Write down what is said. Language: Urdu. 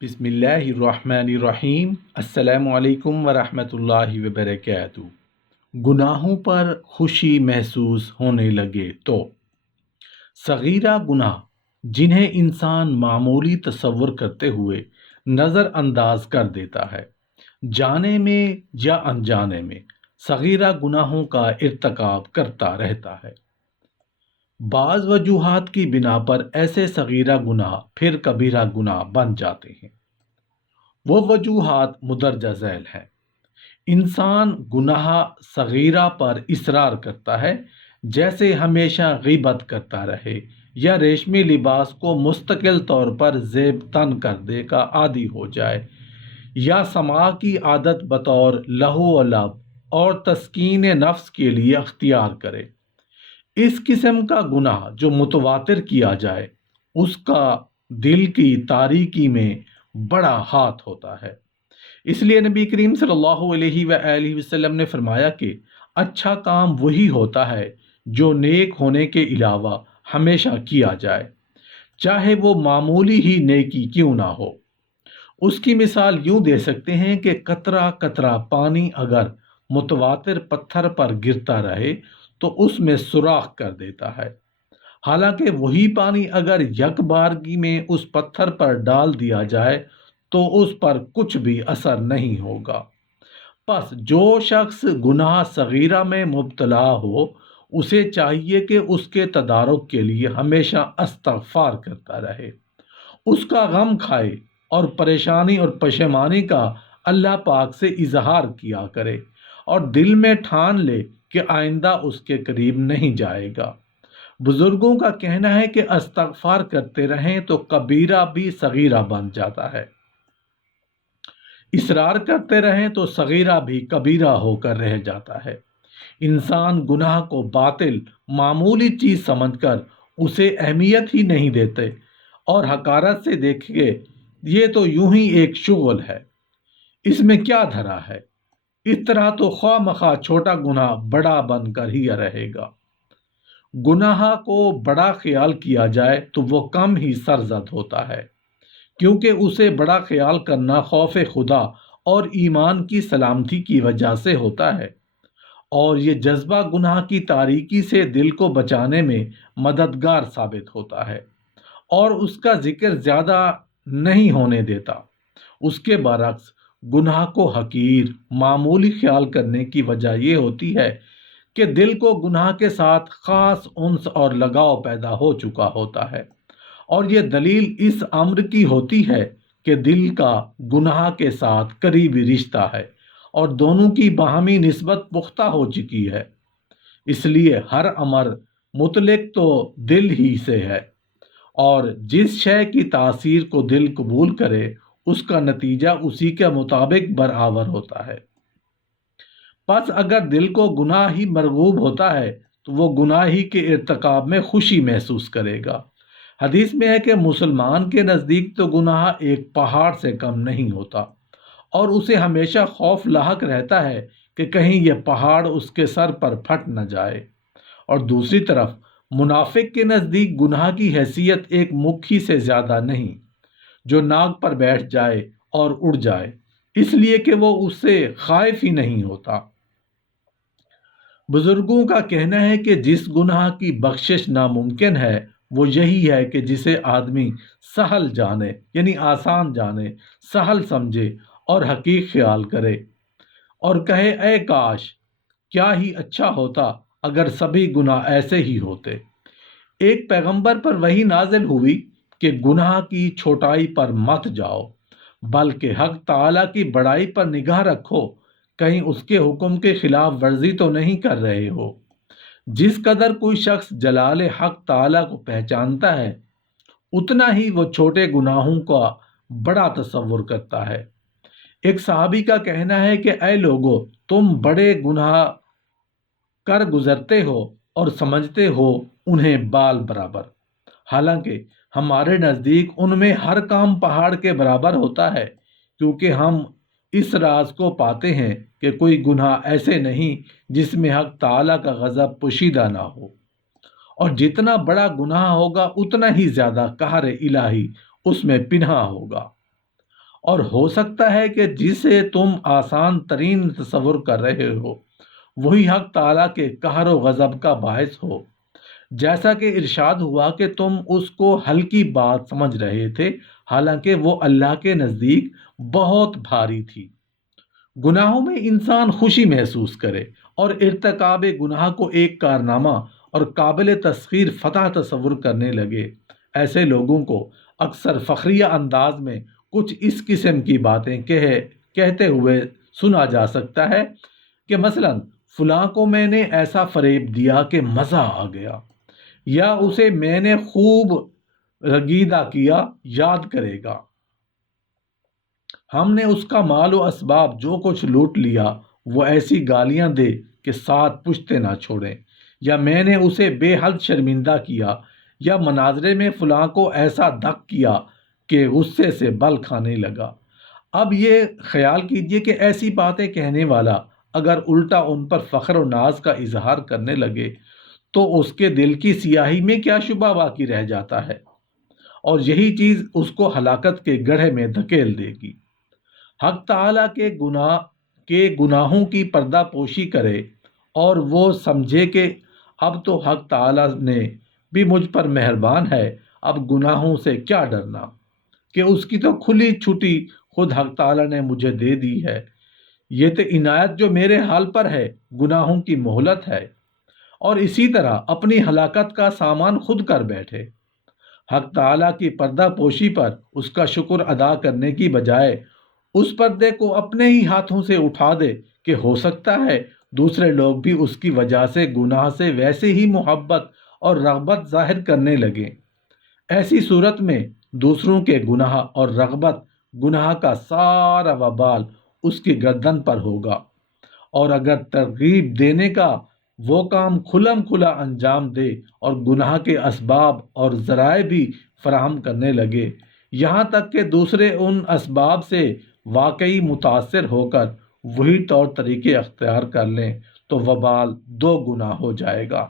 بسم اللہ الرحمن الرحیم۔ السلام علیکم ورحمۃ اللہ وبرکاتہ۔ گناہوں پر خوشی محسوس ہونے لگے تو صغیرہ گناہ جنہیں انسان معمولی تصور کرتے ہوئے نظر انداز کر دیتا ہے، جانے میں یا انجانے میں صغیرہ گناہوں کا ارتکاب کرتا رہتا ہے۔ بعض وجوہات کی بنا پر ایسے صغیرہ گناہ پھر کبیرہ گناہ بن جاتے ہیں۔ وہ وجوہات مندرجہ ذیل ہیں۔ انسان گناہ صغیرہ پر اصرار کرتا ہے، جیسے ہمیشہ غیبت کرتا رہے یا ریشمی لباس کو مستقل طور پر زیب تن کرنے کا عادی ہو جائے، یا سماع کی عادت بطور لہو و لعب اور تسکین نفس کے لیے اختیار کرے۔ اس قسم کا گناہ جو متواتر کیا جائے، اس کا دل کی تاریکی میں بڑا ہاتھ ہوتا ہے۔ اس لیے نبی کریم صلی اللہ علیہ وآلہ وسلم نے فرمایا کہ اچھا کام وہی ہوتا ہے جو نیک ہونے کے علاوہ ہمیشہ کیا جائے، چاہے وہ معمولی ہی نیکی کیوں نہ ہو۔ اس کی مثال یوں دے سکتے ہیں کہ قطرہ قطرہ پانی اگر متواتر پتھر پر گرتا رہے تو اس میں سوراخ کر دیتا ہے، حالانکہ وہی پانی اگر یک بارگی میں اس پتھر پر ڈال دیا جائے تو اس پر کچھ بھی اثر نہیں ہوگا۔ پس جو شخص گناہ صغیرہ میں مبتلا ہو، اسے چاہیے کہ اس کے تدارک کے لیے ہمیشہ استغفار کرتا رہے، اس کا غم کھائے اور پریشانی اور پشیمانی کا اللہ پاک سے اظہار کیا کرے، اور دل میں ٹھان لے کہ آئندہ اس کے قریب نہیں جائے گا۔ بزرگوں کا کہنا ہے کہ استغفار کرتے رہیں تو کبیرہ بھی صغیرہ بن جاتا ہے، اصرار کرتے رہیں تو صغیرہ بھی کبیرہ ہو کر رہ جاتا ہے۔ انسان گناہ کو باطل معمولی چیز سمجھ کر اسے اہمیت ہی نہیں دیتے اور حقارت سے دیکھے یہ تو یوں ہی ایک شغل ہے، اس میں کیا دھرا ہے، اس طرح تو خواہ مخواہ چھوٹا گناہ بڑا بن کر ہی رہے گا۔ گناہ کو بڑا خیال کیا جائے تو وہ کم ہی سرزد ہوتا ہے، کیونکہ اسے بڑا خیال کرنا خوف خدا اور ایمان کی سلامتی کی وجہ سے ہوتا ہے، اور یہ جذبہ گناہ کی تاریکی سے دل کو بچانے میں مددگار ثابت ہوتا ہے اور اس کا ذکر زیادہ نہیں ہونے دیتا۔ اس کے برعکس گناہ کو حقیر معمولی خیال کرنے کی وجہ یہ ہوتی ہے کہ دل کو گناہ کے ساتھ خاص انس اور لگاؤ پیدا ہو چکا ہوتا ہے، اور یہ دلیل اس امر کی ہوتی ہے کہ دل کا گناہ کے ساتھ قریبی رشتہ ہے اور دونوں کی باہمی نسبت پختہ ہو چکی ہے۔ اس لیے ہر امر متعلق تو دل ہی سے ہے، اور جس شے کی تاثیر کو دل قبول کرے اس کا نتیجہ اسی کے مطابق برآور ہوتا ہے۔ پس اگر دل کو گناہ ہی مرغوب ہوتا ہے تو وہ گناہ ہی کے ارتکاب میں خوشی محسوس کرے گا۔ حدیث میں ہے کہ مسلمان کے نزدیک تو گناہ ایک پہاڑ سے کم نہیں ہوتا، اور اسے ہمیشہ خوف لاحق رہتا ہے کہ کہیں یہ پہاڑ اس کے سر پر پھٹ نہ جائے۔ اور دوسری طرف منافق کے نزدیک گناہ کی حیثیت ایک مکھی سے زیادہ نہیں، جو ناک پر بیٹھ جائے اور اڑ جائے، اس لیے کہ وہ اس سے خائف ہی نہیں ہوتا۔ بزرگوں کا کہنا ہے کہ جس گناہ کی بخشش ناممکن ہے وہ یہی ہے کہ جسے آدمی سہل جانے، یعنی آسان جانے، سہل سمجھے اور حقیق خیال کرے، اور کہے اے کاش کیا ہی اچھا ہوتا اگر سبھی گناہ ایسے ہی ہوتے۔ ایک پیغمبر پر وحی نازل ہوئی کہ گناہ کی چھوٹائی پر مت جاؤ، بلکہ حق تعالیٰ کی بڑائی پر نگاہ رکھو، کہیں اس کے حکم کے خلاف ورزی تو نہیں کر رہے ہو۔ جس قدر کوئی شخص جلال حق تعالیٰ کو پہچانتا ہے، اتنا ہی وہ چھوٹے گناہوں کا بڑا تصور کرتا ہے۔ ایک صحابی کا کہنا ہے کہ اے لوگو، تم بڑے گناہ کر گزرتے ہو اور سمجھتے ہو انہیں بال برابر، حالانکہ ہمارے نزدیک ان میں ہر کام پہاڑ کے برابر ہوتا ہے، کیونکہ ہم اس راز کو پاتے ہیں کہ کوئی گناہ ایسے نہیں جس میں حق تعالیٰ کا غضب پوشیدہ نہ ہو، اور جتنا بڑا گناہ ہوگا اتنا ہی زیادہ قہر الہی اس میں پنہاں ہوگا۔ اور ہو سکتا ہے کہ جسے تم آسان ترین تصور کر رہے ہو وہی حق تعالیٰ کے قہر و غضب کا باعث ہو، جیسا کہ ارشاد ہوا کہ تم اس کو ہلکی بات سمجھ رہے تھے حالانکہ وہ اللہ کے نزدیک بہت بھاری تھی۔ گناہوں میں انسان خوشی محسوس کرے اور ارتکاب گناہ کو ایک کارنامہ اور قابل تسخیر فتح تصور کرنے لگے، ایسے لوگوں کو اکثر فخریہ انداز میں کچھ اس قسم کی باتیں کہتے ہوئے سنا جا سکتا ہے کہ مثلا فلاں کو میں نے ایسا فریب دیا کہ مزہ آ گیا، یا اسے میں نے خوب رگیدہ کیا، یاد کرے گا۔ ہم نے اس کا مال و اسباب جو کچھ لوٹ لیا وہ ایسی گالیاں دے کہ ساتھ پشتے نہ چھوڑیں، یا میں نے اسے بے حد شرمندہ کیا، یا مناظرے میں فلاں کو ایسا دھک کیا کہ غصے سے بل کھانے لگا۔ اب یہ خیال کیجئے کہ ایسی باتیں کہنے والا اگر الٹا ان پر فخر و ناز کا اظہار کرنے لگے تو اس کے دل کی سیاہی میں کیا شبہ باقی رہ جاتا ہے، اور یہی چیز اس کو ہلاکت کے گڑھے میں دھکیل دے گی۔ حق تعالیٰ کے گناہوں کی پردہ پوشی کرے اور وہ سمجھے کہ اب تو حق تعالیٰ نے بھی مجھ پر مہربان ہے، اب گناہوں سے کیا ڈرنا، کہ اس کی تو کھلی چھٹی خود حق تعالیٰ نے مجھے دے دی ہے، یہ تو عنایت جو میرے حال پر ہے گناہوں کی مہلت ہے، اور اسی طرح اپنی ہلاکت کا سامان خود کر بیٹھے۔ حق تعالیٰ کی پردہ پوشی پر اس کا شکر ادا کرنے کی بجائے اس پردے کو اپنے ہی ہاتھوں سے اٹھا دے کہ ہو سکتا ہے دوسرے لوگ بھی اس کی وجہ سے گناہ سے ویسے ہی محبت اور رغبت ظاہر کرنے لگیں۔ ایسی صورت میں دوسروں کے گناہ اور رغبت گناہ کا سارا وبال اس کی گردن پر ہوگا، اور اگر ترغیب دینے کا وہ کام کھلم کھلا انجام دے اور گناہ کے اسباب اور ذرائع بھی فراہم کرنے لگے، یہاں تک کہ دوسرے ان اسباب سے واقعی متاثر ہو کر وہی طور طریقے اختیار کر لیں، تو وبال دو گنا ہو جائے گا۔